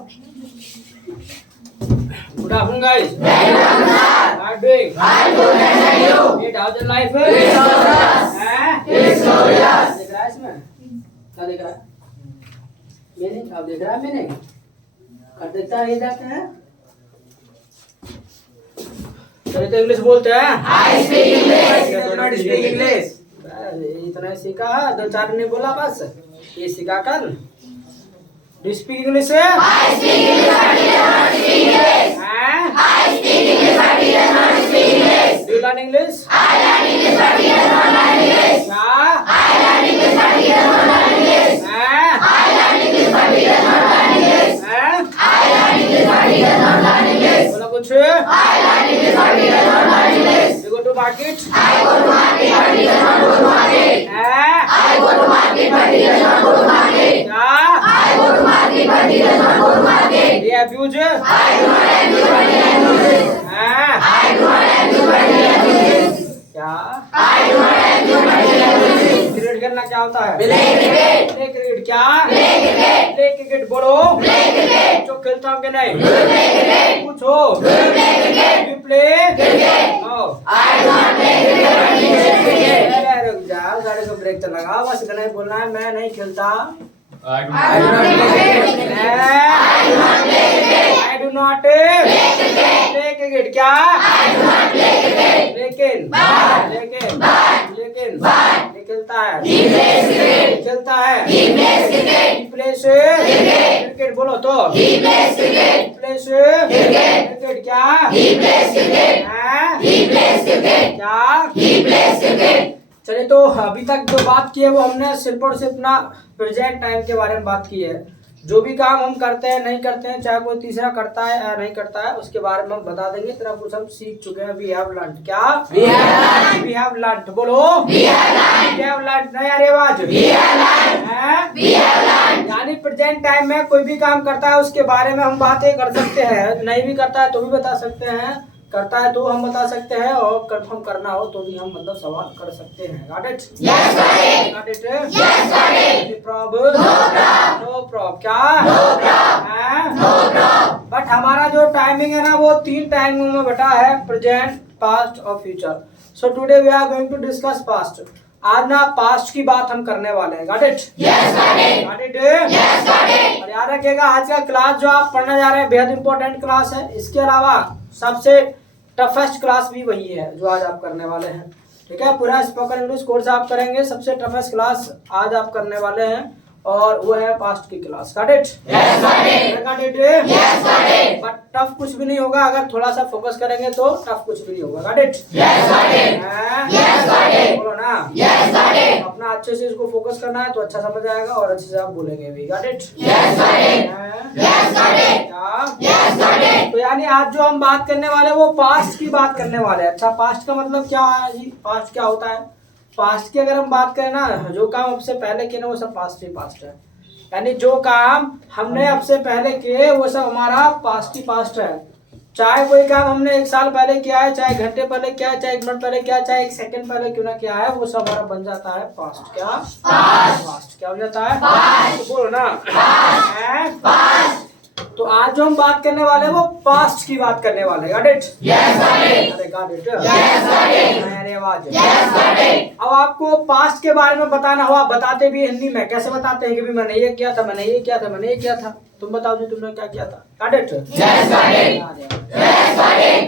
Good afternoon, guys. How are you doing? Hey, how's your life? It's glorious. दिख रहा है इसमें? क्या दिख रहा है? मीनिंग अब दिख रहा है मीनिंग? कर देता है ये जाते हैं? चलिए तो इंग्लिश बोलते हैं। I speak English. I do not speak English. इतना सीखा है, 2-4 ने बोला बस। ये सीखा कर। Do you speak English? I speak English, but he does not speak English. I speak English, but he does not speak English. Do you learn English? I learn English, but he does not learn English. क्या? I learn English, but he does not learn English. I learn English, but he does not learn English. I learn English, but he does not learn English. बोलो कुछ? I learn English, but he does not learn English. You go to market? I go to market, but he does not go to market. I go to market, but he does not go to market. क्या? I go to market, but he does not go to market. ये abuse? I do not abuse, but he abuses. I do not abuse, but he abuses. क्या? I do not abuse, but he abuses. Cricket खेलना क्या होता है? Play cricket. Play cricket क्या? Play cricket. Play cricket बोलो। Play cricket. जो खेलता हूँ कि नहीं? Do you play cricket? पूछो। Do you play cricket? You play? Cricket. No. I do not play cricket, but he plays cricket. अरे रुक जाओ, गाड़ी को ब्रेक तो लगाओ, बस इतना ही बोलना है, मैं नहीं खेलता। I do not play cricket. I do not play cricket. I do not play cricket क्या? I do not play cricket. लेकिन But. ये खेलता है। He plays cricket. खेलता है। He plays cricket. Place Cricket. Cricket बोलो तो। He plays cricket. Place Cricket. Cricket क्या? He plays cricket. He plays cricket. क्या? He plays cricket. चलिए तो अभी तक जो बात की है वो हमने सिर्फ और सिर्फ अपना प्रेजेंट टाइम के बारे में बात की है। जो भी काम हम करते हैं नहीं करते हैं, चाहे कोई तीसरा करता है या नहीं करता है, उसके बारे में हम बता देंगे। तेरा कुछ हम सीख चुके हैं। वी हैव लर्नड क्या? We have learned. We have learned बोलो। We have learned. We have learned नहीं आ रही आवाज? We have learned. हैं? We have learned. यानी प्रेजेंट टाइम में कोई भी काम करता है उसके बारे में हम बातें कर सकते हैं। नहीं भी करता है तो भी बता सकते हैं, करता है तो हम बता सकते हैं, और कंफर्म करना हो तो भी हम मतलब सवाल कर सकते हैं। Got it? Yes, got it. Got it? Yes, got it. No problem. No problem. No problem क्या? No problem. हैं? No problem. बट हमारा जो टाइमिंग है ना वो 3 टाइमिंग में बटा है, प्रेजेंट, पास्ट और future. So today we are going to discuss past. आज ना पास्ट की बात हम करने वाले हैं। Got it? Yes, got it. Got it? Yes, got it. और याद रखिएगा आज का क्लास जो आप पढ़ने जा रहे हैं बेहद इंपॉर्टेंट क्लास है। इसके अलावा सबसे टफेस्ट क्लास भी वही है जो आज आप करने वाले हैं। ठीक है, पूरा स्पोकन इंग्लिश कोर्स आप करेंगे, सबसे टफेस्ट क्लास आज आप करने वाले हैं, और वो है पास्ट की class. Got it? Yes, got it. Got it? Yes, got it. But tough कुछ भी नहीं होगा, अगर थोड़ा सा फोकस करेंगे तो टफ कुछ भी नहीं होगा। Got it? Yes, got it. Yes, got it. बोलो ना। Yes, got it. अपना अच्छे से इसको फोकस करना है तो अच्छा समझ आएगा और अच्छे से आप बोलेंगे भी। Got it? Yes, got it. Yes, got it. क्या? Yes, got it. तो यानी आज जो हम बात करने वाले हैं वो पास्ट की बात करने वाले हैं। अच्छा, पास्ट का मतलब क्या है जी? पास्ट क्या होता है? पास्ट की अगर हम बात करें ना, जो काम अब से पहले किए ना वो सब पास्ट ही पास्ट है। यानी जो काम हमने अब से पहले किए वो सब हमारा पास्ट ही पास्ट है। चाहे कोई काम हमने 1 साल पहले किया है, चाहे घंटे पहले किया है, चाहे 1 मिनट पहले किया है, चाहे 1 सेकंड पहले क्यों ना किया है, वो सब हमारा बन जाता है पास्ट। क्या? पास्ट क्या हो जाता है? तो बोलो ना। Past. तो आज जो हम बात करने वाले हैं वो पास्ट की बात करने वाले हैं। Got it? Yes, got it. अरे got it? Yes, got it. अरे आवाज। Yes, got it. अब आपको पास्ट के बारे में बताना हो, आप बताते भी हिंदी में कैसे बताते हैं कि भी मैंने ये किया था, मैंने ये किया था, मैंने ये किया था। तुम बताओ जी तुमने क्या किया था। Got it? Yes, got it. Yes, got it.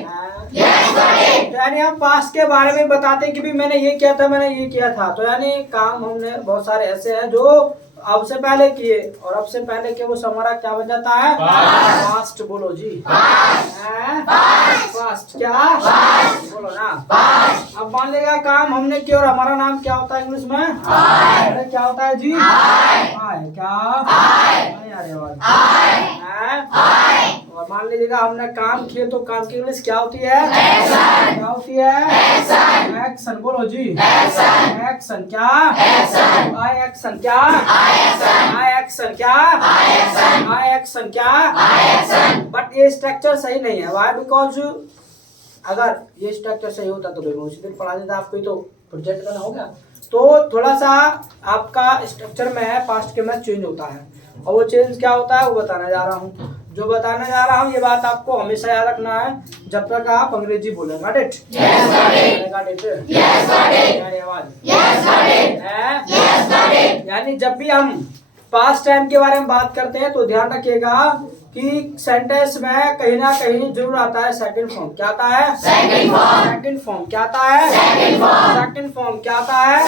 Yes, got it. यानी हम पास्ट के बारे में बताते हैं कि भी मैंने ये किया था, मैंने ये किया था। तो यानी काम हमने बहुत सारे ऐसे हैं जो अब से पहले किए, और अब से पहले के वो हमारा क्या बन जाता है? पास्ट। बोलो जी। पास्ट क्या? बोलो ना। अब मान लेगा काम हमने किया और हमारा नाम क्या होता है इंग्लिश में? अरे क्या होता है जी? क्या? अरे और मान लीजिएगा हमने काम किए तो काम की इंग्लिश क्या होती है? क्या होती है? एक्शन। बोलो जी। एक्शन क्या? आई एक्शन क्या? आई एक्शन क्या? आई एक्शन क्या? बट ये स्ट्रक्चर सही नहीं है। वाई? बिकॉज अगर ये स्ट्रक्चर सही होता तो मैं उसी दिन पढ़ा देता आपको, ही तो प्रोजेक्ट करना होगा। तो थोड़ा सा आपका स्ट्रक्चर में है पास्ट के में चेंज होता है, और वो चेंज क्या होता है वो बताने जा रहा हूँ। जो बताने जा रहा हूँ ये बात आपको हमेशा याद रखना है जब तक आप अंग्रेजी बोले। Got it? Got it? यानी जब भी हम पास्ट टाइम के बारे में बात करते हैं तो ध्यान रखिएगा कि सेंटेंस में कहीं ना कहीं जरूर आता है सेकंड फॉर्म। क्या आता है? Second form. क्या आता है? Second form. क्या आता है?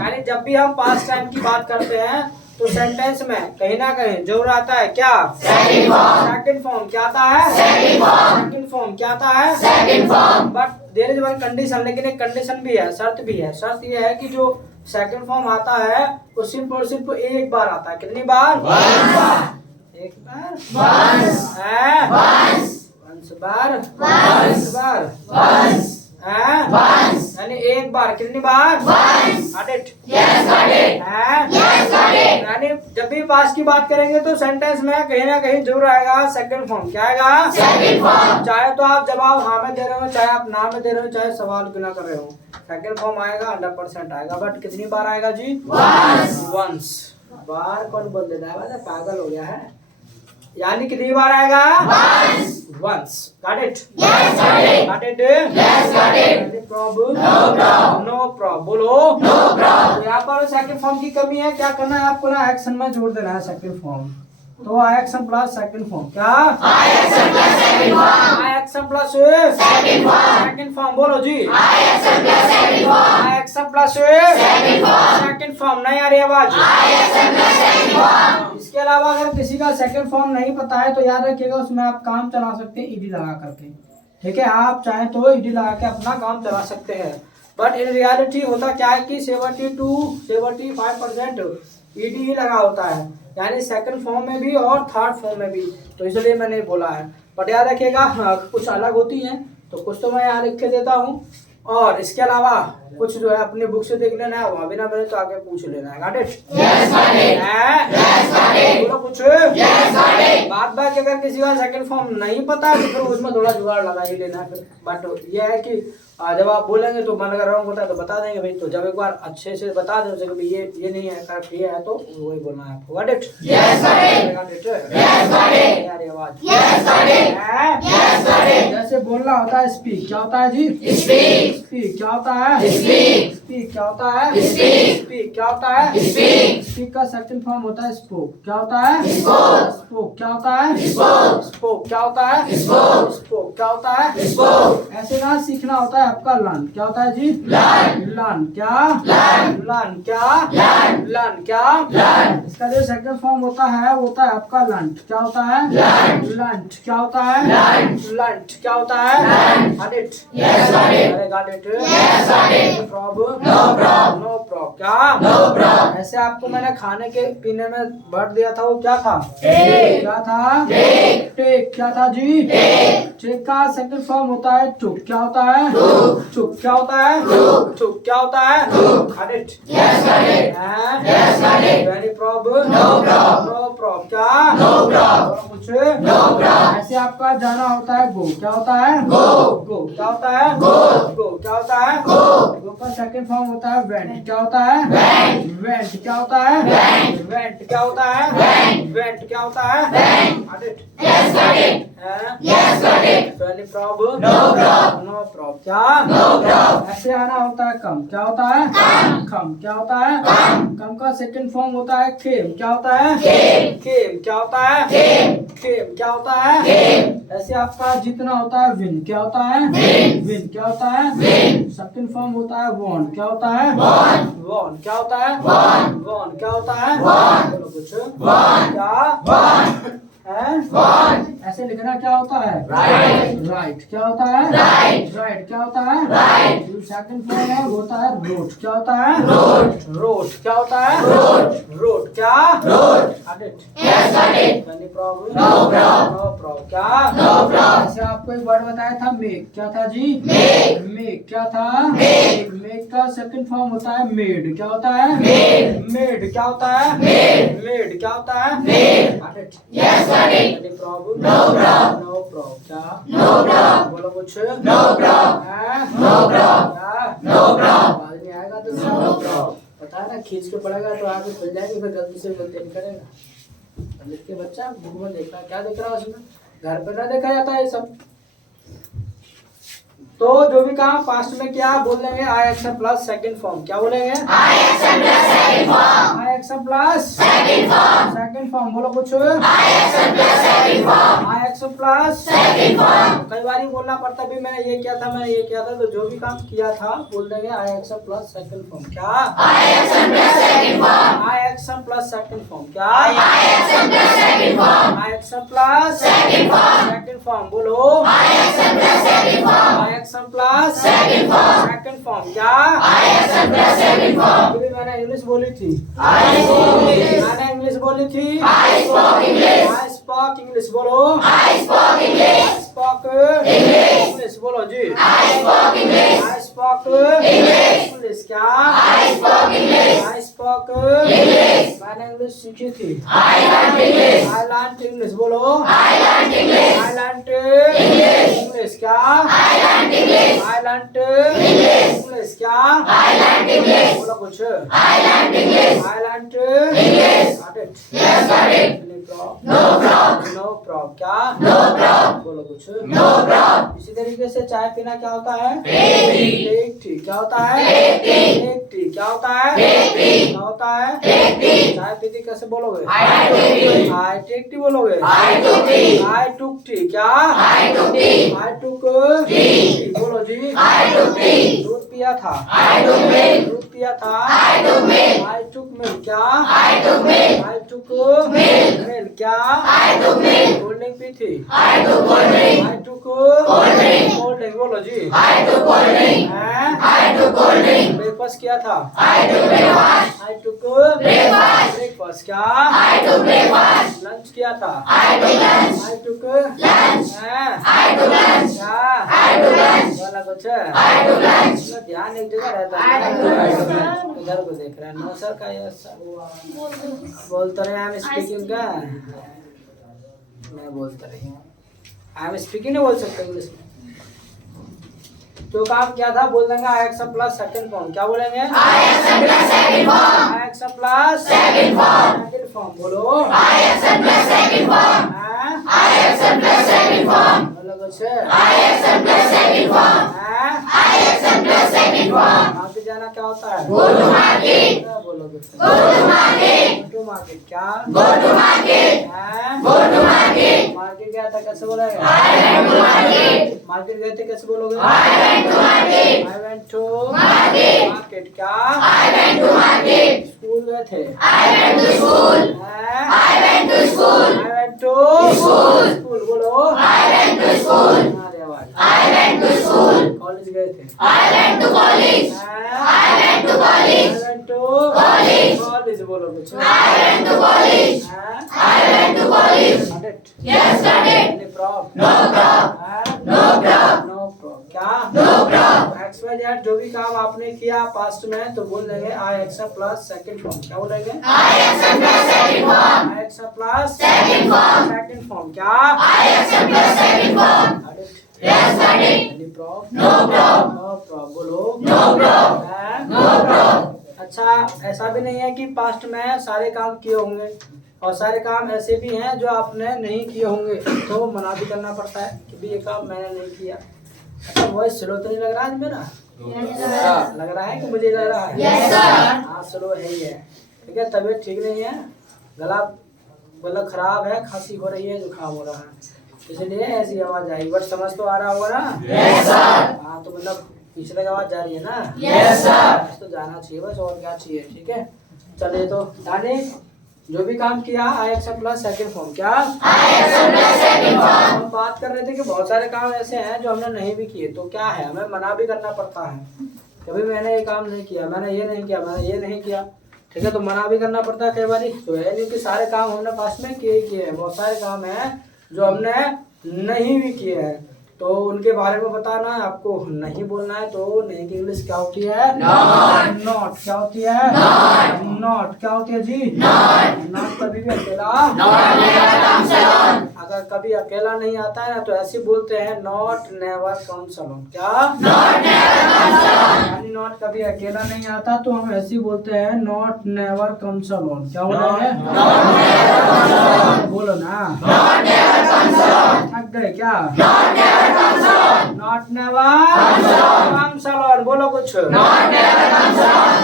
यानी जब भी हम पास्ट टाइम की बात करते हैं तो सेंटेंस में कहीं ना कहीं जरूर आता है क्या? Second form. क्या आता है? Second form. क्या आता है? But there is one condition, लेकिन एक कंडीशन भी है, शर्त भी है। शर्त ये है कि जो सेकंड फॉर्म आता है वो सिर्फ और सिर्फ एक बार आता है। कितनी बार? एक बार। once बार। यानी एक बार। कितनी बार? Got it? यानी जब भी पास्ट की बात करेंगे तो सेंटेंस में कहीं ना कहीं जरूर आएगा सेकंड फॉर्म। क्या आएगा? चाहे तो आप जवाब हाँ में दे रहे हो, चाहे आप ना में दे रहे हो, चाहे सवाल क्यों ना कर रहे हो, सेकंड फॉर्म आएगा, 100% आएगा। बट कितनी बार आएगा जी? वंस। बार कौन बोल देता है? पागल हो गया है। यानी कितनी बार आएगा? Once. Got it? Got it? Any problem? No problem। बोलो। यहाँ पर सेकंड फॉर्म की कमी है। क्या करना है आपको ना? एक्शन में जोड़ देना है सेकंड फॉर्म। तो एक्शन प्लस सेकंड फॉर्म। क्या? Action plus second form. बोलो जी। Action plus second form. नहीं आ रही आवाज? इसके अलावा अगर किसी का सेकंड फॉर्म नहीं पता है तो याद रखिएगा उसमें आप काम चला सकते हैं ईडी लगा करके। ठीक है, आप चाहें तो ईडी लगा के अपना काम चला सकते हैं। बट इन रियलिटी होता क्या है कि 70 to 75% ईडी ही लगा होता है, यानी सेकंड फॉर्म में भी और थर्ड फॉर्म में भी। तो इसलिए मैंने बोला है। बट याद रखिएगा कुछ अलग होती हैं तो कुछ तो मैं यहाँ लिख के देता हूँ, और इसके अलावा कुछ जो है अपनी बुक से देख लेना है, वहाँ भी ना मैंने तो आगे पूछ लेना है। Got it? बोलो कुछ। बात बात अगर किसी का सेकंड फॉर्म नहीं पता है तो फिर उसमें थोड़ा जुगाड़ लगा ही लेना है फिर। बट ये है कि जब आप बोलेंगे तो मन अगर रॉन्ग होता है तो बता देंगे भाई। तो जब एक बार अच्छे से बता दें उसे कि ये नहीं है, करेक्ट ये है, तो वही बोलना है आपको। Got it? जैसे बोलना होता है स्पीक। क्या होता है जी? स्पीक। क्या होता है? स्पीक। क्या होता है? स्पीक। क्या होता है? स्पीक का सेकंड फॉर्म होता है स्पोक। क्या होता है? स्पोक। क्या होता है? स्पोक। क्या होता है? स्पोक। क्या होता है? ऐसे ना सीखना होता है आपका लर्न। क्या होता है जी? लर्न। क्या? लर्न। क्या? लर्न। क्या? इसका जो सेकंड फॉर्म होता है वो होता है आपका लर्न। क्या होता है? लर्न। क्या होता है? लर्न। क्या होता है? Got it? Got it? Problem? No problem। क्या? ऐसे आपको मैंने खाने के पीने में वर्ड दिया था, वो क्या था? क्या था? टेक। क्या था जी? टेक का सेकंड फॉर्म होता है टुक। क्या होता है? टुक। क्या होता है? टुक। क्या होता है? Got it? Any problem? No problem। क्या? कुछ? ऐसे आपका जाना होता है गो। क्या होता है? गो। क्या होता है? गो। क्या होता है? गो का सेकंड फॉर्म होता है वेंट। क्या होता है? वेंट। क्या होता है? वेंट। क्या होता है? वेंट। क्या होता है? Got it? Any problem? No problem। क्या? ऐसे आना होता है कम। क्या होता है? कम। क्या होता है? कम का सेकंड फॉर्म होता है खेम। क्या होता है? खेम। क्या होता है? खेम। क्या होता है? ऐसे आपका जीतना होता है विन। क्या होता है? विन। क्या होता है? सेकंड फॉर्म होता है वॉन। क्या होता है? वॉन। क्या होता है? वॉन। क्या होता है? बोलो कुछ। क्या? ऐसे लिखना क्या होता है? राइट। क्या होता है? राइट। क्या होता है? जो सेकंड फॉर्म है वो होता है रोट। क्या होता है? रोट। क्या होता है? रोट। क्या? Any problem? No problem। क्या? ऐसे आपको एक वर्ड बताया था मेक। क्या था जी? मेक। क्या था? मेक का सेकंड फॉर्म होता है मेड। क्या होता है? मेड। क्या होता है? मेड। क्या होता है? Any problem? No problem। क्या? बोलो कुछ। बाद में आएगा तो पता है ना, खींच के पड़ेगा तो आगे खुल जाएगी, फिर गलती से गलती नहीं करेगा। लिख के बच्चा बुक में देख रहा है, क्या देख रहा है उसमें, घर पे ना देखा जाता है ये सब। तो जो भी काम पास्ट में क्या बोल देंगे, I action plus second form, क्या बोलेंगे, I action plus second form, I action plus second form, second form, बोलो कुछ, I action plus second form, I action plus second form, कई बार ही बोलना पड़ता है भी मैंने ये किया था, मैंने ये किया था, तो जो भी काम किया था बोल देंगे I action plus second form, क्या, I action plus second form, I action plus second form, क्या, I action plus second form, I action plus second form, second form, बोलो, I action plus second form, I action plus second form, second form, क्या, I action plus second form, अभी मैंने English बोली थी, I spoke English, मैंने English बोली थी, I spoke English, I spoke English, बोलो, I spoke English, spoke English, English, बोलो जी, I spoke English, I spoke English, English, क्या, I spoke English, I spoke English, मैंने इंग्लिश सीखी थी, I learn English, I learn English, बोलो, I learn English, I learn English, English, क्या, I learn English, I learn English, English, क्या, I learn English, बोलो कुछ, I learn English, I learn English, got it, yes got it, no problem, no problem, क्या, no problem, बोलो कुछ, no problem, इसी तरीके से चाय पीना क्या होता है, टेक टी, टेक टी, क्या होता है, टेक टी, टेक टी, क्या होता है, टेक टी, क्या होता है, टेक टी, चाय पीती कैसे बोलोगे, आई टुक टी, आई टेक टी बोलोगे, आई टुक टी, आई टुक टी, क्या, आई टुक टी, आई टुक टी, बोलो जी, आई टुक टी, दूध पिया था, आई टुक मिल्क, दूध पिया था, आई टुक मिल्क, आई टुक मिल्क, क्या, आई टुक मिल्क, आई टुक मिल्क, मिल्क, क्या, आई टुक मिल्क, कोल्ड ड्रिंक पी थी, आई टुक कोल्ड ड्रिंक, आई टुक कोल्ड ड्रिंक, कोल्ड ड्रिंक, बोलो जी, आई टुक कोल्ड ड्रिंक, हैं, आई टुक कोल्ड ड्रिंक, ब्रेकफास्ट किया था, आई टुक ब्रेकफास्ट, आई टुक ब्रेकफास्ट, ब्रेकफास्ट, क्या, आई टुक ब्रेकफास्ट, लंच किया था, आई टुक लंच, आई टुक लंच, हैं, आई टुक लंच, क्या, आई टुक लंच, बोला कुछ, आई टुक लंच, इसमें ध्यान एक जगह रहता आई टुक है, इधर को देख रहा है, नो सर का यस बोलते रहे, आई एम स्पीकिंग का, मैं बोलता रही हूँ, आई एम स्पीकिंग नहीं बोल सकते इंग्लिश में, जो काम क्या था बोल देंगे I action plus second form, क्या बोलेंगे, I action plus second form, I action plus second form, second form, बोलो, I action plus second form, हैं, I action plus second form, बोलो कुछ, I action plus second form, हैं, I action plus second form, market जाना क्या होता है, go to market, क्या बोलोगे, go to market, to market, क्या, गो टू मार्केट, हैं, गो टू मार्केट, मार्केट गया था कैसे बोलेगा, I went to market, market गए थे कैसे बोलोगे, I went to market, I went to market, market, क्या, I went to market, school गए थे, आई वेंट टू स्कूल, हैं, I went to school, I went to school, school, बोलो, I went to school, हमारे आवाज, I went to school, college गए थे, I went to college, हैं, I went to I college, went to college, college, बोलो कुछ, I went to college, हैं, I went to college, got it, yes got it, any problem, no problem, हैं, no problem, no problem, क्या, no problem, XYZ जो भी काम आपने किया पास्ट में तो बोल देंगे I action plus second form, क्या बोलेंगे, I action plus second form, I action plus second form, second form, क्या, I action plus second form, got it, yes got it, any problem, no problem, no problem, बोलो, no problem, हैं, no problem, अच्छा ऐसा भी नहीं है कि past में सारे काम किए होंगे और सारे काम ऐसे भी हैं जो आपने नहीं किए होंगे तो मना भी करना पड़ता है कि भी ये काम मैंने नहीं किया। अच्छा वॉइस स्लो तो नहीं लग रहा है मेरा? लग रहा है कि मुझे लग रहा है? Yes, sir. हाँ स्लो है ही है। ठीक है, तबीयत ठीक नहीं है, गला मतलब खराब है, खांसी हो रही है, जुकाम हो रहा है, इसलिए ऐसी आवाज आई। बट समझ तो आ रहा होगा ना? Yes, sir. हाँ तो मतलब पिछले की आवाज जा रही है ना? Yes, sir. बस तो जाना चाहिए बस, और क्या चाहिए। ठीक है चलिए, तो दानिश जो भी काम किया आई एक्शन प्लस सेकंड फॉर्म, क्या I action plus second form, हम बात कर रहे थे कि बहुत सारे काम ऐसे हैं जो हमने नहीं भी किए, तो क्या है हमें मना भी करना पड़ता है। कभी मैंने ये काम नहीं किया, मैंने ये नहीं किया, मैंने ये नहीं किया, ठीक है, तो मना भी करना पड़ता है कई बार। तो है नहीं कि सारे काम हमने पास में किए हैं, बहुत सारे काम हैं जो हमने नहीं भी किए हैं, तो उनके बारे में बताना है आपको, नहीं बोलना है। तो नहीं की इंग्लिश क्या होती है? नॉट। नॉट क्या होती है? नॉट। नॉट क्या होती है जी? नॉट। नॉट कभी भी अकेला नॉट नेवर कम्स अलोन। अगर कभी अकेला नहीं आता है ना तो ऐसे बोलते हैं नॉट नेवर कम्स अलोन। क्या? Not never comes alone. यानी नॉट कभी अकेला नहीं आता तो हम ऐसे बोलते हैं नॉट नेवर कम्स अलोन। क्या बोल रहे हैं? Not never comes alone. बोलो ना। Not never comes alone. थक गए क्या? Not never comes alone. Not never comes alone. बोलो कुछ। Not never comes alone.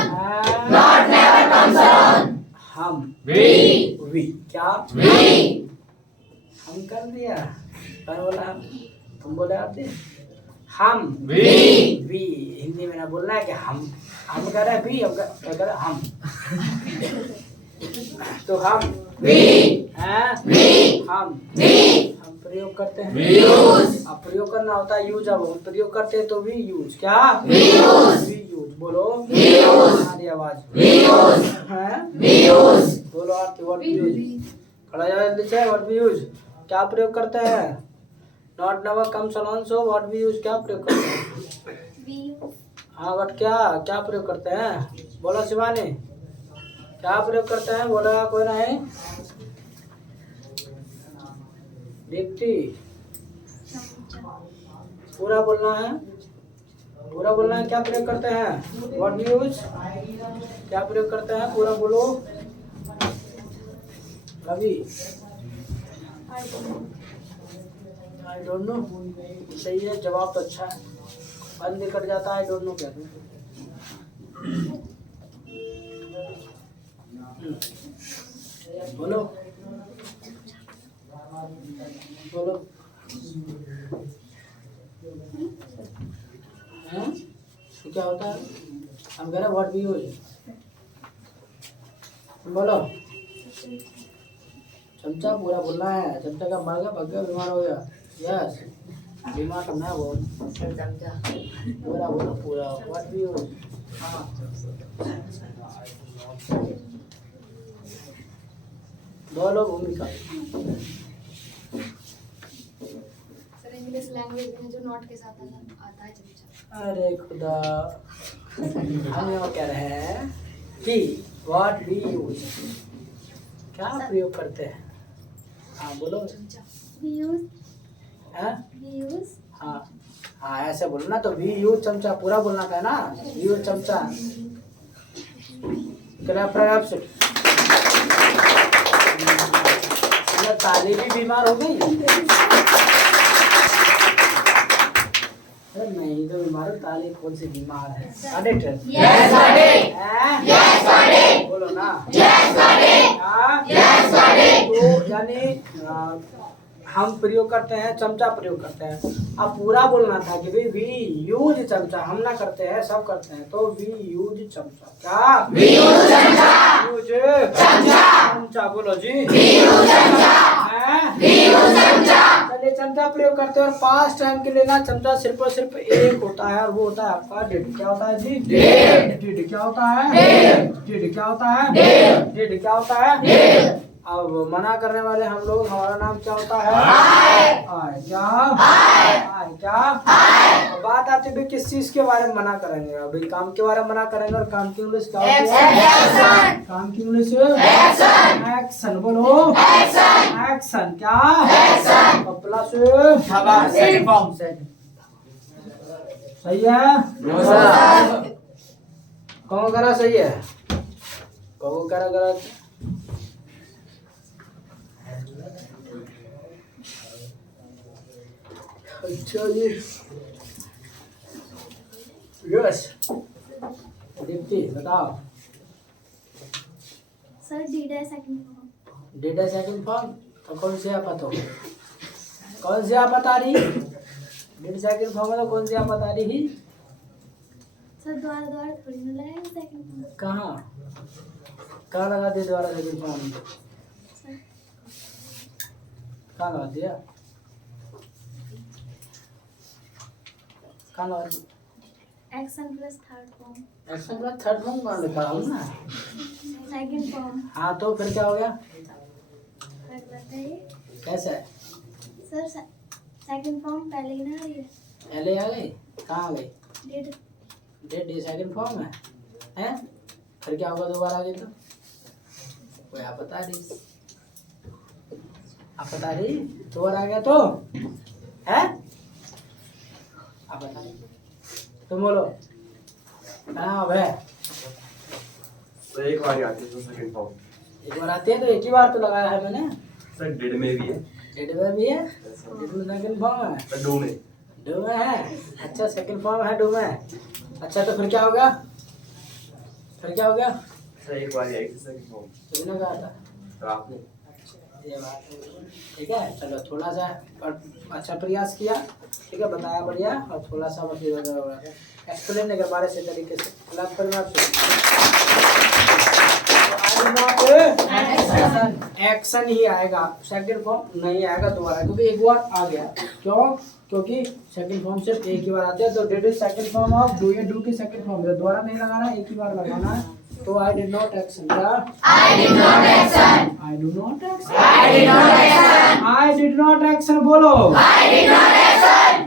Not never comes alone. हम वी क्या? वी हम कर दिया। कौन बोला हम? तुम बोले आते हम वी हिंदी में ना बोलना है कि हम कह रहे हैं भी, हम क्या कह रहे हैं हम। तो हम वी हैं वी हम प्रयोग करते हैं। वी यूज अब प्रयोग करना होता है यूज। अब हम प्रयोग करते हैं तो वी यूज। क्या? वी यूज बोलो वी यूज हमारी आवाज वी यूज हैं। वी यूज बोलो आरती वर्ड यूज। खड़ा जाओ जल्दी से। वर्ड वी यूज क्या प्रयोग करते हैं? Not never comes alone. So word we use क्या प्रयोग करते हैं? हाँ बट क्या क्या प्रयोग करते हैं? बोलो शिवानी क्या प्रयोग करते हैं? बोला कोई नहीं। दीप्ति पूरा बोलना है। पूरा बोलना है। क्या प्रयोग करते हैं? वर्ड यूज क्या प्रयोग करते हैं? पूरा बोलो। Ravi I don't know. सही है, जवाब तो अच्छा है। बंद कर जाता है आई डोंट नो क्या बोलो बोलो। हैं? तो क्या होता है? हम कह रहे हैं व्हाट वी यूज। बोलो। चमचा पूरा बोलना है। चमचा का मर गया, भग गया, बीमार हो गया। यस बीमार करना है वो। पूरा बोलो पूरा व्हाट वी यूज। हाँ बोलो भूमिका। सर इंग्लिश लैंग्वेज में जो नॉट के साथ आता है चमचा। अरे खुदा हम यहाँ कह रहे हैं कि व्हाट वी यूज क्या प्रयोग करते हैं? हाँ बोलो। We use हाँ हाँ हाँ ऐसे बोलो ना। तो वी यूज चमचा पूरा बोलना था ना। वी यूज चमचा। प्रयाप से ताली भी बीमार हो गई। अरे नहीं तो बीमार, ताली कौन सी बीमार है? यस डैडी यस डैडी बोलो ना। यस डैडी हाँ यस डैडी तो यानी हम प्रयोग करते हैं, चमचा प्रयोग करते हैं। अब पूरा बोलना था कि भाई वी यूज चमचा। हम ना करते हैं, सब करते हैं। तो वी यूज चमचा। क्या? वी यूज चमचा यूज चमचा चमचा। बोलो जी। वी यूज चमचा हैं? वी यूज चमचा चलिए चमचा प्रयोग करते हैं। और पास्ट टाइम के लिए ना चमचा सिर्फ और सिर्फ एक होता है और वो होता है आपका डिड। क्या होता है जी? डिड क्या होता है? डिड क्या होता है? डिड क्या होता है? अब मना करने वाले हम लोग, हमारा नाम क्या होता है? आय। क्या? आय क्या? अब बात आती है किस चीज के बारे में मना करेंगे? अभी काम के बारे में मना करेंगे। और काम की इंग्लिश क्या होती है? काम की इंग्लिश एक्शन। बोलो एक्शन। क्या? प्लस सही है। कौन करा सही है? कौन करा गलत? अच्छा जी यस दीप्ति बताओ। सर डीड है second form. Data second form तो कौन सी आपत हो? कौन सी आपत आ रही? डेटा सेकंड फॉर्म में तो कौन सी आपत आ रही? सर द्वारा द्वारा थोड़ी ना लगाएंगे सेकंड फॉर्म। कहाँ लगा दिया द्वारा सेकंड फॉर्म? सर कहाँ लगा दिया? कहाँ लगा दिया? Action plus third form. Action plus third form कहाँ लिखा हूँ ना? Second form. हाँ तो फिर क्या हो गया? बताइए कैसे? सर सेकंड फॉर्म पहले ही ना आ रही है पहले आ गई, कहाँ आ गई? Date date the second form है, हैं? फिर क्या होगा दोबारा आ गई तो? कोई आप बता रही, आप बता रही दोबारा आ गया तो है? आप बता रही, तुम बोलो। हाँ अब है, सर एक बार ही आती है सेकंड फॉर्म। एक बार आती है तो एक ही बार तो लगाया है मैंने। सर डेड में भी है। डेट में भी है, Yes, sir। डेट में सेकंड फॉर्म है, सर डू में। डू में है। अच्छा सेकंड फॉर्म है डू में। अच्छा तो फिर क्या होगा, फिर क्या हो गया? सर एक बार ही आई थी सेकंड फॉर्म। तुमने कहा था। तो आपने ये बात है, ठीक है। चलो थोड़ा सा और अच्छा प्रयास किया, ठीक है, बताया बढ़िया, और थोड़ा सा बस एक्सप्लेन अगर बारे से तरीके से क्लास पर आपसे एक्शन ही आएगा, सेकंड फॉर्म नहीं आएगा दोबारा, क्योंकि एक बार आ गया। क्यों? क्योंकि सेकंड फॉर्म सिर्फ एक ही बार आते हैं। तो did is second form of do, ये डू की सेकंड फॉर्म है, दोबारा नहीं लगाना है, एक ही बार लगाना है। तो आई डिड नॉट एक्शन, क्या? I did not action I do not action, I did not action I did not action, बोलो। I did not action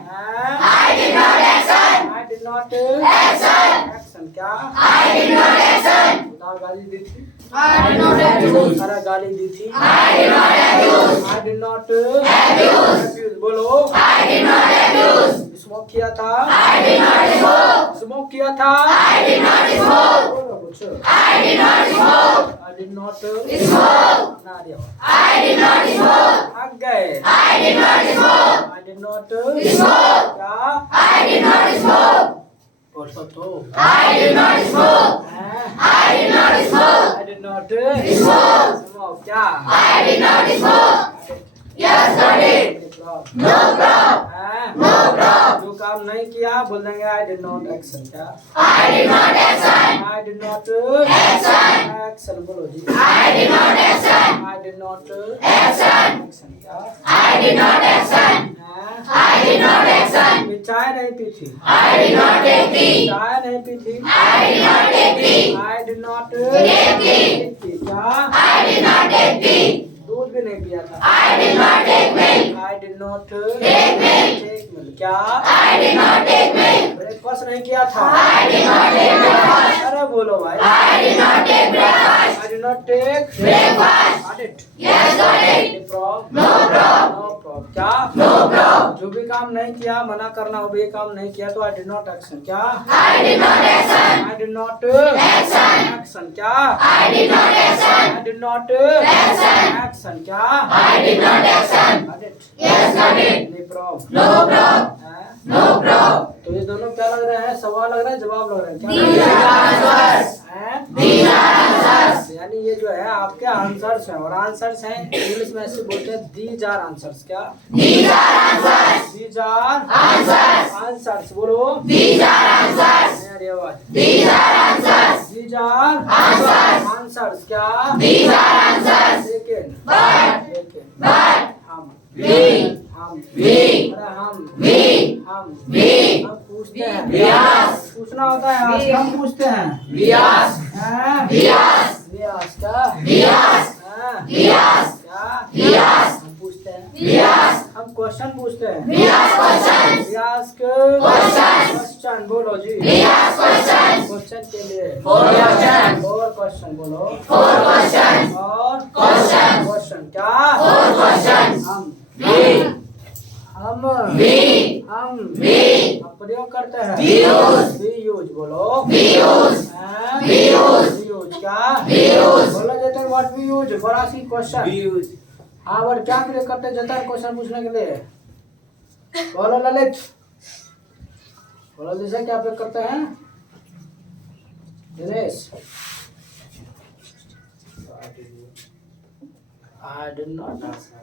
I did not action I did not action, क्या? I did not action बताओ, गाली दी थी, I did not abuse अरे गाली दी थी, I did not abuse I did not abuse, बोलो। I did not abuse smoke किया था, I did not smoke smoke किया था, आई डिड नॉट स्मोक बोलो कुछ। I did not smoke I did not smoke ना दिया, आई डिड नॉट स्मोक भाग गए। I did not smoke I did not smoke क्या? आई डिड नॉट स्मोक बोलो तो I did not smoke I did not smoke I did not smoke smoke, क्या? I did not smoke yes got it no problem no problem जो काम नहीं किया बोल देंगे आई डिड नॉट एक्शन, क्या? I did not action I did not action action, बोलो जी। I did not action I did not action action, क्या? I did not action I did not action मैं चाय नहीं पी थी, I did not take tea चाय नहीं पी थी, I did not take tea I did not take tea क्या? I did not take tea दूध भी नहीं पिया था, I did not take milk I did not take milk take milk, क्या? I did not take milk breakfast नहीं किया था, I did not take breakfast अरे बोलो भाई। I did not take breakfast I did not take breakfast got it. Yes got it No problem. No problem No problem. क्या? No problem जो भी काम नहीं किया, मना करना हो, भी काम नहीं किया तो I did not action, क्या? I did not action I did not Action. action, क्या? I did not action I did not Action. action, क्या? I did not action Got it. Yes got it No problem. No problem हैं? No problem तो ये दोनों क्या लग रहे हैं? सवाल लग रहा है, जवाब लग रहा है, क्या? These are answers. हैं? These are answers. यानी ये जो है आपके आंसर्स हैं, और आंसर्स हैं इंग्लिश में ऐसे बोलते हैं दीज आर आंसर्स, क्या? These are answers. These are Answers. Answers, बोलो। These are answers. मेरी आवाज। These are answers. These are Answers. Answers, क्या? These are answers. लेकिन But हम we अरे हम पूछते हैं, we ask. पूछना होता है, आज हम पूछते हैं, We ask. हैं? We ask. We ask, क्या? We ask. हैं? We ask. क्या? We ask. हम पूछते हैं, We ask. हम क्वेश्चन पूछते हैं, We ask questions. We ask Questions. Question, बोलो जी। We ask questions. क्वेश्चन के लिए For questions. और क्वेश्चन बोलो, For questions. और Questions. क्वेश्चन, क्या? For questions. हम We. We. हम प्रयोग करते हैं, We use. We use, बोलो। We use. हैं? We use. We use, क्या? We use. बोलो जतन what we use for asking question. हाँ, और क्या प्रयोग करते हैं जतन क्वेश्चन पूछने के लिए? बोलो ललित, बोलो दिशा, क्या प्रयोग करते हैं? Dinesh, I did not answer.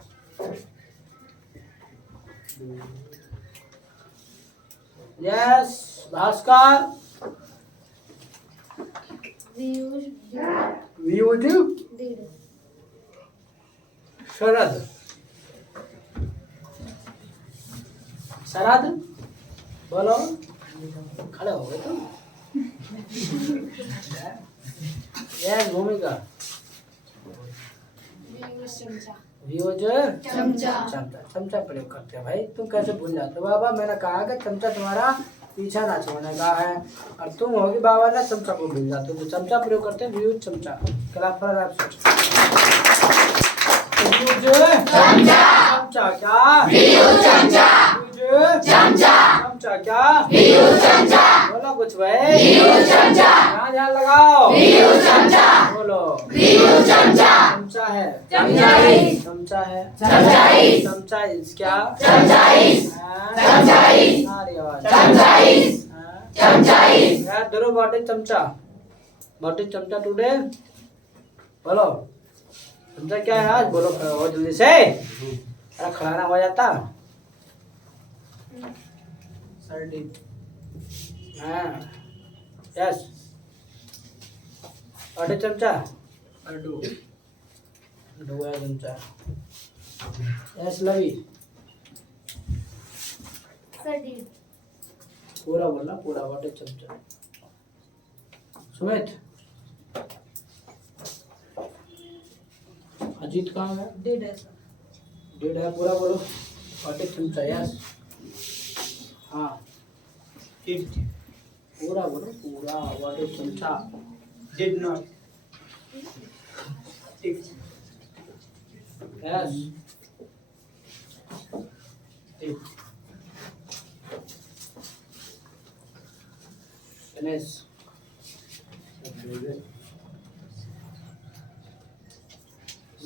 Yes, Bhaskar. We use We would do. did. शरद, शरद, बोलो। खड़े हो गए तुम? Yes, भूमिका। We use चमचा. यूज चमचा। चमचा प्रयोग करते हैं भाई। तुम कैसे भूल जाते हो? बाबा मैंने कहा कि चमचा तुम्हारा पीछा ना छोड़ने का है, और तुम होगी बाबा ना चमचा को भूल जाते हो। तो चमचा प्रयोग करते हैं, यूज चमचा। क्लैप फॉर यूज चमचा। चमचा क्या? यूज चमचा। यूज चमचा। चमचा क्या? यूज चमचा। बोलो कुछ भाई। यूज चमचा। यहाँ ध्यान लगाओ। यूज चमचा। बोलो यूज चमचा। चमचा है। चमचा इज। चमचा है। चमचा इज। चमचा इज क्या? चमचा इज। हाँ? चमचा इज। सारी आवाज। चमचा इज। हाँ? चमचा इज। यार दोनों बाटे चमचा। बाटे चमचा टुडे। बोलो चमचा क्या है आज? बोलो और जल्दी से। अरे खड़ा ना हो जाता। सर्दी। हाँ यस। बाटे चमचा। डू है चमचा। यस लवी। पूरा बोलना, पूरा बाटे चमचा। सुमित अजीत कहाँ है? डेड है पूरा बोलो। बाटे चमचा यस। हाँ पूरा बोलो, पूरा बाटे चमचा। Did not yes. फिनिश।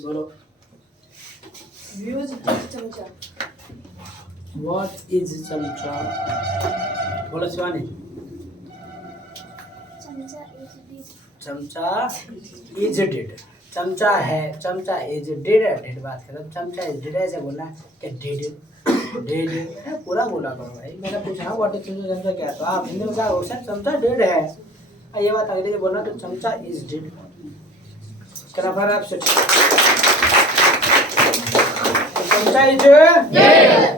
बोलो यूज चमचा। व्हाट इज चमचा? बोलो शिवानी। चमचा इज डिड। चमचा है, चमचा इज डिड। डिड बात करो, चमचा इज डिड ऐसे बोलना कि डिड डिड पूरा बोला करो भाई। मैंने पूछा व्हाट इज चमचा, चमचा क्या है? तो आप हिंदी में क्या क्वेश्चन? चमचा डिड है। ये बात अगले से बोलना तो चमचा इज डिड। फिर आप चमचा इज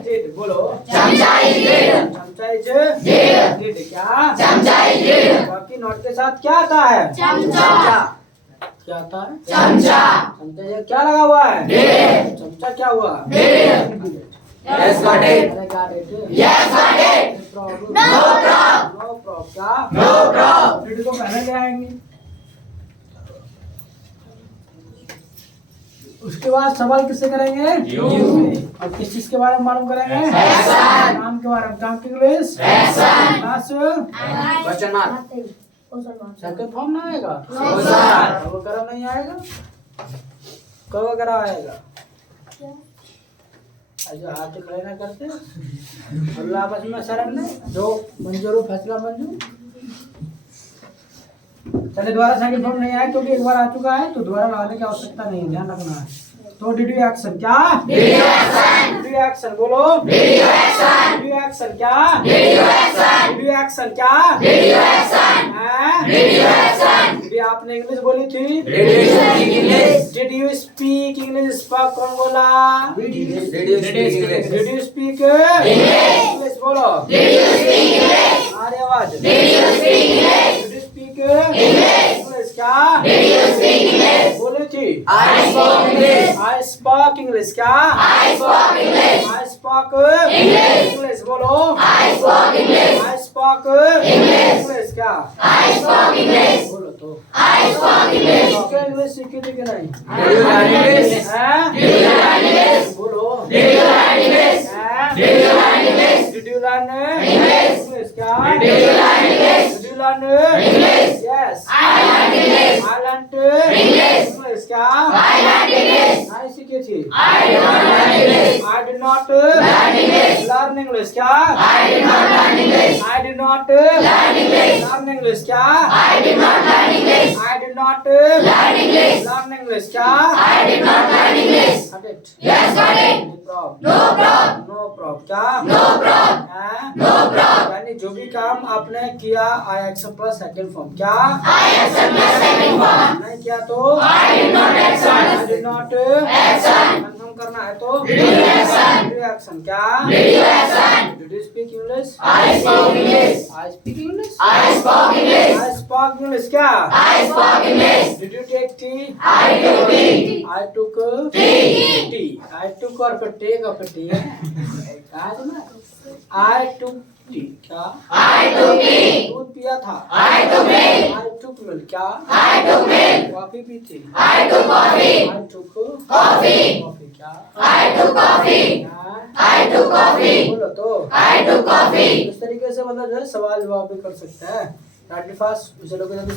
डिड। बोलो चमचा इज डिड। चमचा इज डिड। डिड क्या? चमचा इज डिड। बाकी नोट के साथ क्या आता है? चमचा। क्या आता है? चमचा। चमचा ये क्या लगा हुआ है? डिड। चमचा क्या हुआ? डिड। Yes, got it. अरे got it. Yes, got it. Problem. No problem. No problem. क्या? No problem. डिड को पहले ले आएंगे, उसके बाद सवाल किससे करेंगे? और किस चीज के बारे में मालूम करेंगे? Action. काम के बारे में। काम की English Action. Class Question mark. Second form ना आएगा? No, sir. वो करा नहीं आएगा? कब करा आएगा? जो हाथ खड़े ना करते अल्लाह आपस में शरण में जो मंजूर फैसला मंजूर। चलिए दोबारा सेकंड फॉर्म नहीं आया क्योंकि एक बार आ चुका है, तो दोबारा लगाने की आवश्यकता नहीं है, ध्यान रखना है। तो डिड यू एक्शन क्या? Did you action? Did you action बोलो। Did you action? Did you action क्या? Did you action? Did you action क्या? Did you action? हैं? Did you action? डिड आपने इंग्लिश बोली थी? Did you speak English? Did you speak English? Speak कौन बोला? Did you speak English? Did you speak English. English बोलो। Did you speak English? आरे आवाज। Did you speak English? Did you speak English. English क्या? Did you speak English? बोली थी। I spoke English. I spoke English क्या? I spoke English. I spoke English. English बोलो। I spoke English. I spoke English. English क्या? I spoke English. बोलो तो। I spoke English. आपके English सीखी थी कि नहीं? Did you learn English? हैं? Did you learn English? बोलो। Did you learn English? हैं? Did you learn English? Did you learn English. English क्या? Did you learn English? Did you learn English. Yes. I learned English. I learned English. English क्या? I learned English. नहीं सीखी थी। I did not learn English. I did not Learn English. learn English क्या? I did not learn English. I did not Learn English. learn English क्या? I did not learn English. I did not Learn English. learn English क्या? I did not learn English. Got it? Yes, got it. No problem. No problem. No problem क्या? No problem. हैं? No problem. यानी जो भी काम आपने किया I accept plus second form क्या? I accept my second form. नहीं किया तो I did not I action. did not Action. Confirm करना है तो Did you action? Did you action क्या? Did you action? Did you speak English? I spoke English. I speak English. I spoke English. I spoke spoke English क्या? I spoke English. Did you take tea? I took tea. I took Tea. tea. I took और फिर take और फिर tea है। कहा है ना? I took tea क्या? I took tea. दूध पिया था। I took milk. I took milk क्या? I took milk. Coffee P थी। I took coffee. I took Coffee. Coffee क्या? I took coffee. हाँ, I took coffee. बोलो तो। I took coffee. इस तरीके से मतलब जो है सवाल जवाब भी कर सकते हैं। रैपिड फास्ट चलो के जल्दी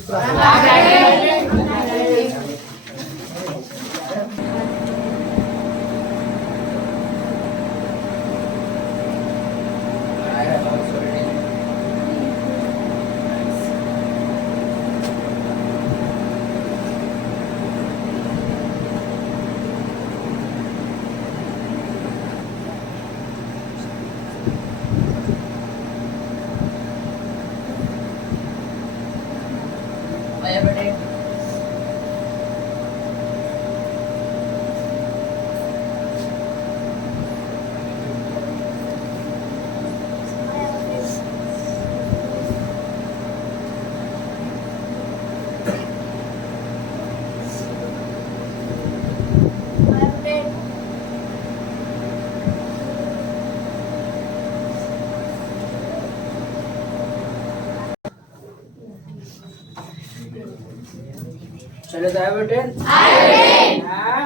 चले जाए बेटे। I have written.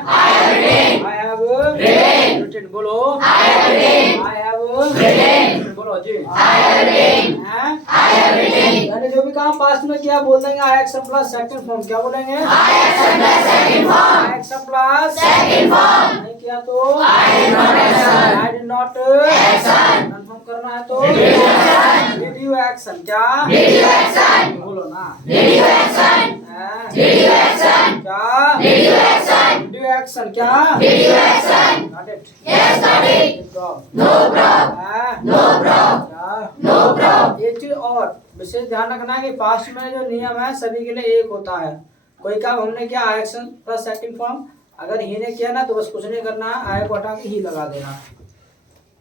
I have written. I have Written. written बोलो। I have written. I have Written. बोलो जी। I have written. हैं? I have written. यानी जो भी काम पास्ट में किया बोल देंगे I action plus second form क्या बोलेंगे? I action plus second form. I action plus Second form. नहीं किया तो I did not action. I did not Action. Confirm करना है तो Did you action? Did you action क्या? Did you action? बोलो ना। Did you action? हैं? Did you action? क्या? Did you action? Did you action क्या? Did you action? Got it. Yes, got it. Good job. No problem. हैं? No problem. क्या? No problem. एक चीज और विशेष ध्यान रखना है कि पास्ट में जो नियम है सभी के लिए एक होता है। कोई काम हमने किया आई एक्शन प्लस सेकंड फॉर्म, अगर ही ने किया ना तो बस कुछ नहीं करना है, आई को हटा के ही लगा देना।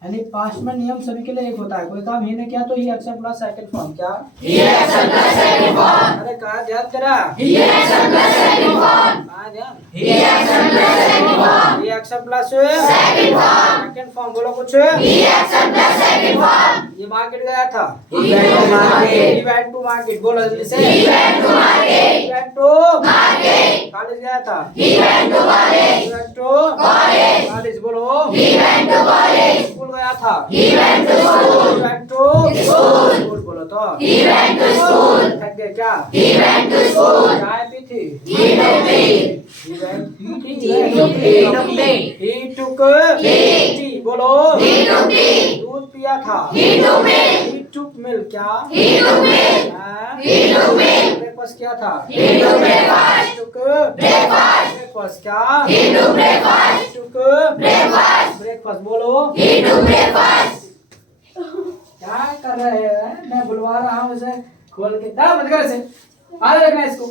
यानी पास्ट में नियम सभी के लिए एक होता है। कोई काम ही ने किया तो ही एक्शन प्लस सेकंड फॉर्म क्या? He action plus second form. अरे कहा ध्यान तेरा? He action plus second form. कहा ध्यान? He action plus second form. ये action plus Second form. Second form बोलो कुछ। He action plus second form. ये मार्केट गया था। He went to market. He went to market बोलो जल्दी से। He went to market. He went to Market. College गया था। He went to college. He went to College. College बोलो। He went to college. School गया था। He went to school. He went to School. School बोलो तो। He went to school. थक गए क्या? He went to school. चाय P थी। He took tea. He went He took tea. He took Tea. tea बोलो। He took tea. दूध पिया था। He took milk. He took milk क्या? He took milk. हाँ? He took milk. ब्रेकफास्ट क्या था? He took breakfast. He took Breakfast. Breakfast क्या? He took breakfast. He took Breakfast. Breakfast बोलो। He took breakfast. क्या कर रहे हैं? मैं बुलवा रहा हूँ उसे खोल के दा बंद कर इसे। आगे रखना इसको।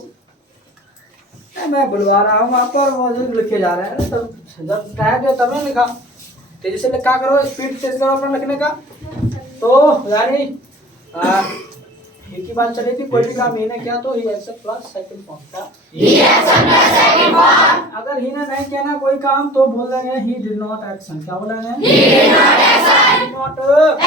मैं बुलवा रहा हूँ आपको और वो जो लिखे जा रहे हैं तो जब टाइम दिया तब नहीं लिखा। तेजी से लिखा करो, स्पीड तेज करो अपना लिखने का। तो यानी एक ही बात चली थी, कोई भी काम ही ने किया तो ही एक्शन प्लस सेकंड फॉर्म का। He action plus second form. अगर ही ने नहीं किया ना कोई काम तो बोल देंगे ही डिड नॉट एक्शन। क्या बोलेंगे? He did not action. Did not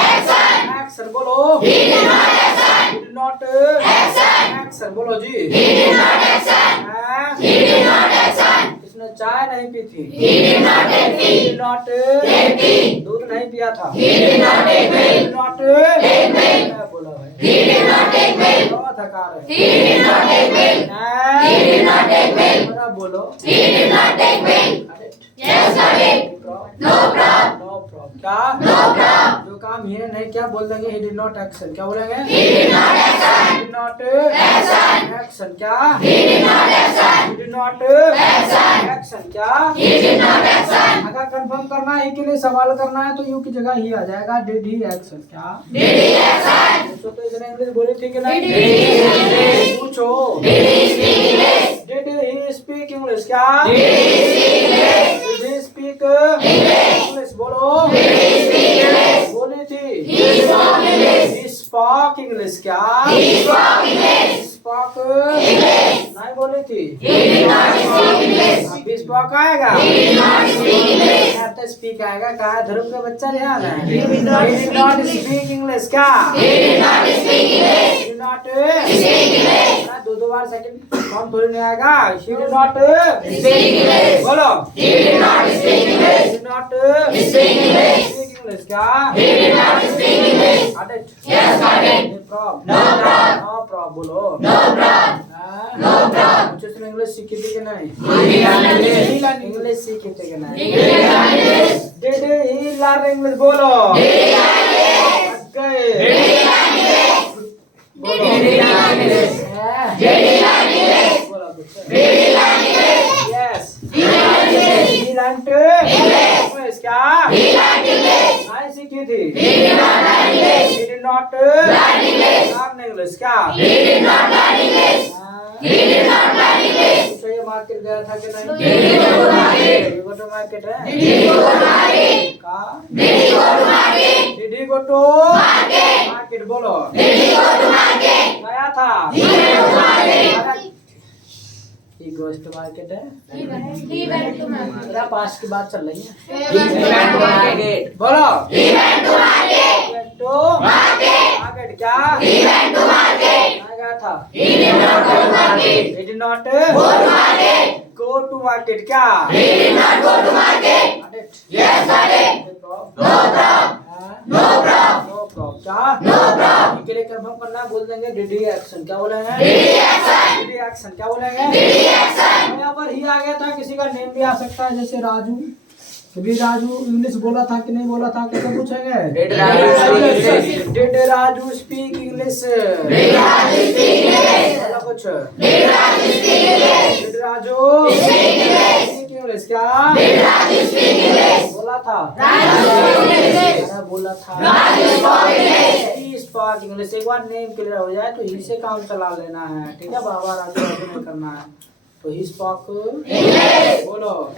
Action. Action बोलो। He did not action. Did not Action. Action बोलो जी। He did not action. हाँ? He did not action. इसने चाय नहीं पी थी। He did not take tea. Did not Take tea. दूध नहीं पिया था। He did not take milk. Did not Take milk. क्या बोला भाई? He did not take milk. बहुत थकार है। He did not take milk. हाँ? He did not take milk. बड़ा बोलो। He did not take milk. अरे Yes, got it. No problem. No problem क्या? No problem. जो काम ही ने नहीं किया बोल देंगे ही डिड नॉट एक्शन। क्या बोलेंगे? He did not action. Did not Action. Action क्या? He did not action. Did not Action. Action क्या? He did not action. अगर कंफर्म करना है के लिए सवाल करना है तो यू की जगह ही आ जाएगा डिड ही एक्शन क्या? Did he action? पूछो तो इसने इंग्लिश बोली थी कि नहीं? Did he speak English? पूछो। Did he speak English? Did he speak English क्या? Did he speak English? Did he speak English. English बोलो। Did he speak English? बोली थी। He spoke English. He spoke English क्या? He spoke English. Spoke थी? He did not speak English. अभी spoke आएगा? He did not speak English. तो speak आएगा। कहा ध्रुव का बच्चा ध्यान है? He did not speak English. क्या? He did not speak English. He did not Speak English. दो बार सेकंड फॉर्म थोड़ी नहीं आएगा। He did not Speak English. बोलो। He did not speak He English. did not Speak English. speak English। क्या? He did not speak English. Got it? Yes, got it. No problem. No problem. No problem बोलो। No problem. No problem. मुझे तुम English सीखी थी कि नहीं? English सीखी थी कि नहीं? Did he learn English? बोलो। गए। बोलो कुछ। Yes. He learned English। क्या? नहीं सीखी थी। He did not learn English। क्या? तो ये मार्केट गया था कि नहीं? ये go to market है? कहाँ? Did he go to market? बोलो। गया था। He goes to market है? मेरा पास की बात चल रही है। बोलो। Went to market। क्या? कहाँ गया था? He did not go to market। क्या? Got it? No problem। क्या? के लिए कंफर्म करना बोल देंगे डीडी एक्शन। क्या बोलेंगे? DD action. क्या बोलेंगे? यहाँ पर ही आ गया था। किसी का नेम भी आ सकता है जैसे राजू। कभी राजू इंग्लिश बोला था कि नहीं बोला था? कैसे पूछेंगे? Did Raju speak English? कुछ डिड राजू स्पीक इंग्लिश। क्या बोला था? बोला था स्पीक इंग्लिश। एक बार नेम क्लियर हो जाए तो ही से काम चला लेना है। ठीक है, बाबा राजू राजू नहीं करना है। तो ही स्पॉक बोलो।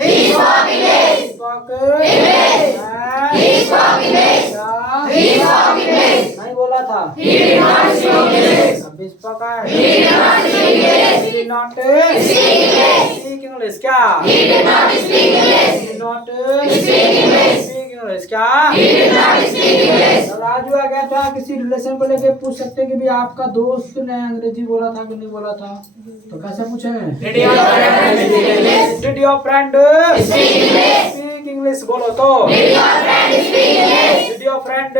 नहीं बोला था। अभी स्पॉक नॉट स्पीक इंग्लिश। क्या? Not speak English. क्या? राजू आ गया था। किसी रिलेशन को लेके पूछ सकते हैं कि भी आपका दोस्त ने अंग्रेजी बोला था कि नहीं बोला था? तो कैसे पूछेंगे? Did your friend speak English? बोलो तो। डिड योर फ्रेंड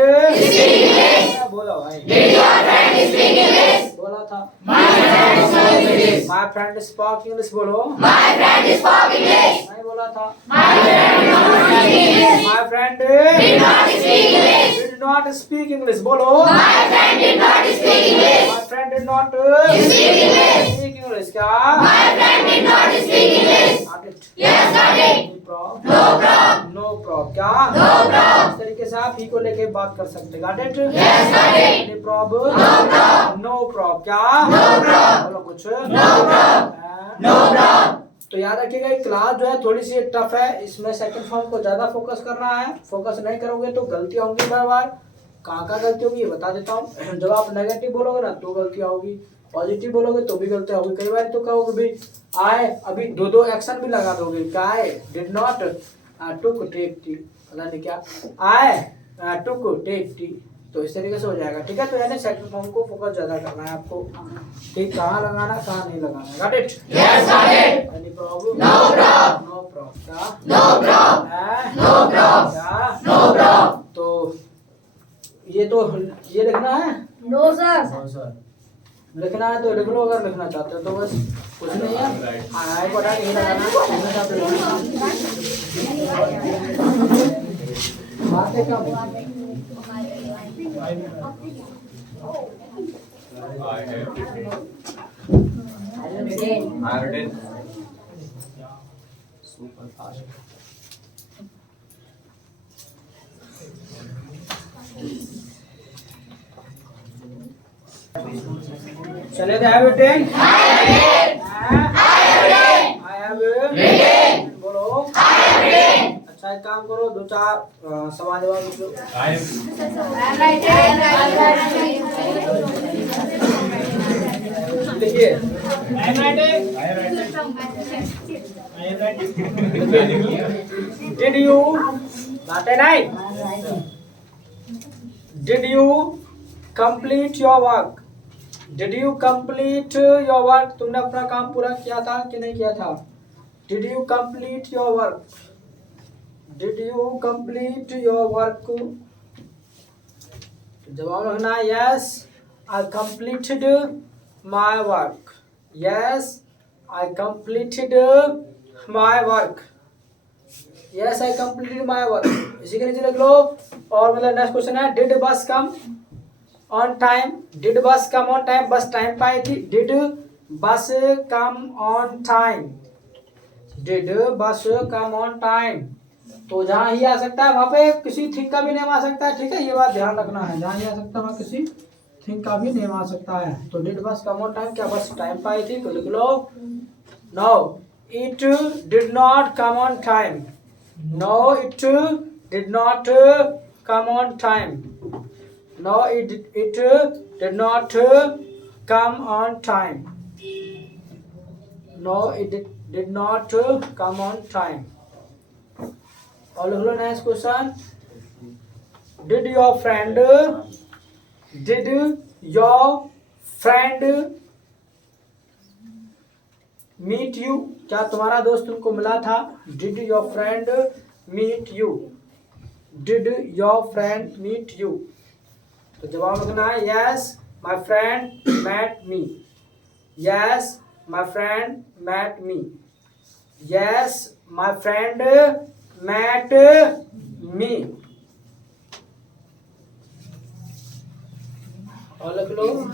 बोलो भाई। बोला था। My friend speak English. बोलो। नहीं बोला था। My friend did not speak English. बोलो। My friend did not speak English. क्या? No problem. क्या? इस तरीके से आप ही को लेके बात कर सकते हैं। Got it? No problem. क्या? बोलो कुछ। तो याद रखिएगा ये क्लास जो है थोड़ी सी टफ है। इसमें सेकंड फॉर्म को ज्यादा फोकस करना है। फोकस नहीं करोगे तो गलतियां होंगी। बार बार कहाँ गलती होगी ये बता देता हूँ। जब आप नेगेटिव बोलोगे ना तो गलतियां होगी, पॉजिटिव बोलोगे तो भी गलतियां होगी। कई बार तो कहोगे भी आए, अभी दो एक्शन भी लगा दोगे। क्या है? Did not took take tea, पता नहीं क्या आए टुक टेक टी। तो इस तरीके से हो जाएगा। ठीक है, तो यानी सेकंड फॉर्म को फोकस ज्यादा करना है आपको। ठीक, कहाँ लगाना कहाँ नहीं लगाना। Got it? Any problem? No problem. तो ये लिखना है? No sir. लिखना है तो लिख लो। अगर लिखना चाहते हो तो बस कुछ नहीं है। आए पढ़ा नहीं लगाना। बातें कम। Super fast. चले थे have you written? I have written. बोलो। अच्छा एक काम करो, दो चार सवाल जवाब लिख लो। लिखिए डिड यू बातें नहीं did you complete your work did you complete your work तुमने अपना काम पूरा किया था कि नहीं किया था did you complete your work did you complete your work जवाब लिखना yes I completed my work yes I completed my work yes I completed my work इसी के नीचे लिख लो और मतलब नेक्स्ट क्वेश्चन है डिड बस कम ऑन टाइम डिड बस कम ऑन टाइम बस टाइम पे आई थी डिड बस कम ऑन टाइम डिड बस कम ऑन टाइम तो जहाँ ही आ सकता है वहाँ पे किसी थिंग का भी नेम आ सकता है ठीक है ये बात ध्यान रखना है जहाँ ही आ सकता है वहाँ किसी थिंग का भी नेम आ सकता है तो डिड बस कम ऑन टाइम क्या बस टाइम पे आई थी तो लिख लो no it did not come on time no it did not come on time no it did not come on time no it did not come on time और लिख लो next question did your friend meet you क्या तुम्हारा दोस्त तुमको मिला था did your friend meet you did your friend meet you तो जवाब लिखना है yes my friend met me yes my friend met me yes my friend met me और लिख लो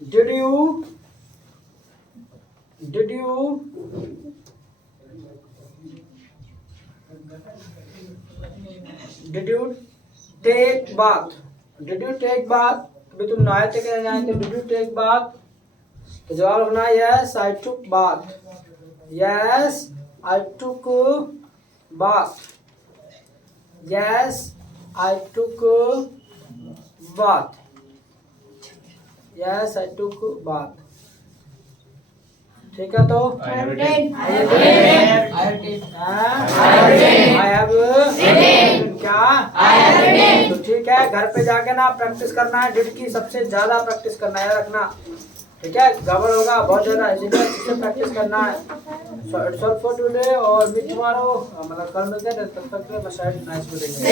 did you take bath अभी तुम नहाए थे कि नहीं नहाए थे did you take bath तो जवाब लिखना है yes I took bath yes I took bath yes I took bath yes I took bath ठीक है तो I have क्या तो ठीक है घर पे जाके ना प्रैक्टिस करना है डिड की सबसे ज्यादा प्रैक्टिस करना है रखना ठीक है गड़बड़ होगा बहुत ज्यादा इसलिए अच्छे से प्रैक्टिस करना है so it's all for today और मीट टुमारो मतलब कल मिलते हैं तब तक के लिए मैं शायद नाइस को देंगे